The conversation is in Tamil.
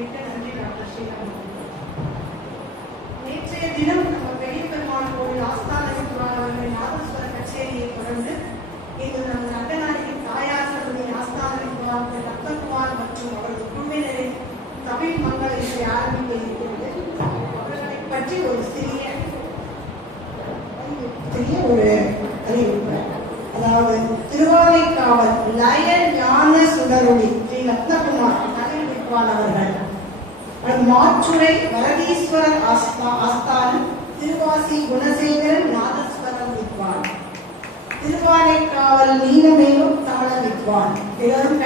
மிக்க நன்றி டாக்டர் ஸ்ரீராம். நேற்றைய தினம் நம்ம பெரிய பெருமாள் கோவில் ஆஸ்தான வித்வான் நாதஸ்வர கச்சேரியை தொடர்ந்து இன்று நமது ரங்கநாயகின் தாயார் சன்னதி ஆஸ்தான வித்வான் ரத்னகுமார் மற்றும் அவரது குழுவினரின் தமிழ் மங்கள இசை ஆரம்பிக்க இருக்கிறது. அவர்களை பற்றி ஒரு சிறிய ஒரு அறிவிப்பு. அதாவது திருவானைக்காவல் லயன் ஞான சுடரொளி ஸ்ரீ ரத்னகுமார் தமிழ் வித்வான் அவர்கள், மாற்றுரை வரதீஸ்வரர் ஆஸ்தானம் திருவாசி குணசேகரன் நாதஸ்வரம் வித்வான், திருவானைக்காவல் நீலமேலும் தமிழ வித்வான். எல்லாரும்